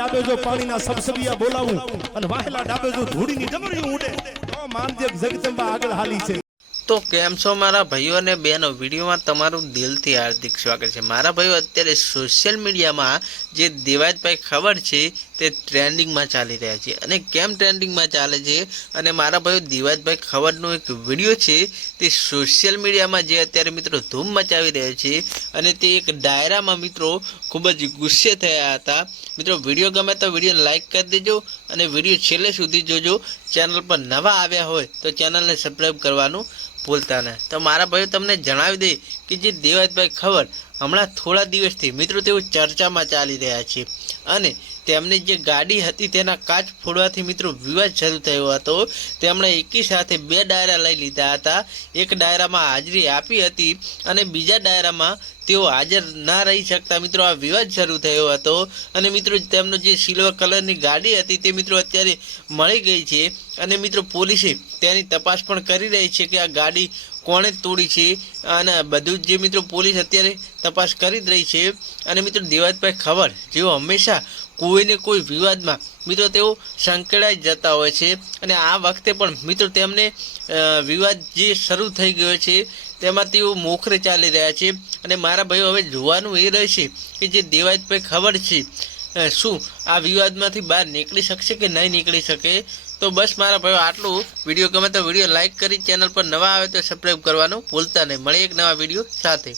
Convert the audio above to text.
ડાબે જો પાણીના સબસબિયા બોલાવું અને વાહેલા ડાબે જો ધૂળીની ડમરી ઉડે, તો માનદેવ જગદંબા આગળ હાલી છે. તો કેમ છો મારા ભાઈઓ અને બહેનો? વિડીયોમાં તમારું દિલથી હાર્દિક સ્વાગત છે. મારા ભાઈઓ, અત્યારે સોશિયલ મીડિયામાં જે દેવાજભાઈ ખબર છે, તે ટ્રેન્ડિંગમાં ચાલી રહ્યા છે. અને કેમ ટ્રેન્ડિંગમાં ચાલે છે? અને મારા ભાઈઓ, દેવાજભાઈ ખબરનો એક વીડિયો છે, તે સોશિયલ મીડિયામાં જે અત્યારે મિત્રો ધૂમ મચાવી રહ્યા છે અને તે એક ડાયરામાં મિત્રો ખૂબ જ ગુસ્સે થયા હતા. મિત્રો, વીડિયો ગમે તો વિડીયોને લાઇક કરી દેજો અને વીડિયો છેલ્લે સુધી જોજો. ચેનલ પર નવા આવ્યા હોય તો ચેનલને સબસ્ક્રાઈબ કરવાનું ભૂલતા ને તો મારા ભાઈઓ તમને જણાવી દે કે જે દેવાજભાઈ ખબર, હમણાં થોડા દિવસથી મિત્રો તેઓ ચર્ચામાં ચાલી રહ્યા છે. અને તેમની જે ગાડી હતી તેના કાચ ફોડવાથી મિત્રો વિવાદ શરૂ થયો હતો. તેમણે એકી સાથે બે ડાયરા લઈ લીધા હતા. એક ડાયરામાં હાજરી આપી હતી અને બીજા ડાયરામાં તેઓ હાજર ના રહી શકતા મિત્રો આ વિવાદ શરૂ થયો હતો. અને મિત્રો તેમનો જે સિલ્વર કલરની ગાડી હતી તે મિત્રો અત્યારે મળી ગઈ છે. અને મિત્રો પોલીસે તેની તપાસ પણ કરી રહી છે કે આ ગાડી કોણે તોડી છે અને બધું જ જે મિત્રો પોલીસ અત્યારે તપાસ કરી જ રહી છે. અને મિત્રો દેવાજભાઈ ખબર, જેઓ હંમેશા કોઈને કોઈ વિવાદમાં, મિત્રો તેઓ સંકળાઈ જતા હોય છે. અને આ વખતે પણ મિત્રો તેમને વિવાદ જે શરૂ થઈ ગયો છે, તેમાં તેઓ મોખરે ચાલી રહ્યા છે. અને મારા ભાઈઓ, હવે જોવાનું એ રહેશે કે જે દેવાજભાઈ ખબર છે શું? આ વિવાદમાંથી બહાર નીકળી શકશે કે નહીં નીકળી શકે? તો બસ મારા ભાઈઓ, આટલું. વીડિયો ગમે તો વીડિયો લાઇક કરી, ચેનલ પર નવા આવે તો સબસ્ક્રાઈબ કરવાનું ભૂલતા નહીં. મળીએ એક નવા વીડિયો સાથે.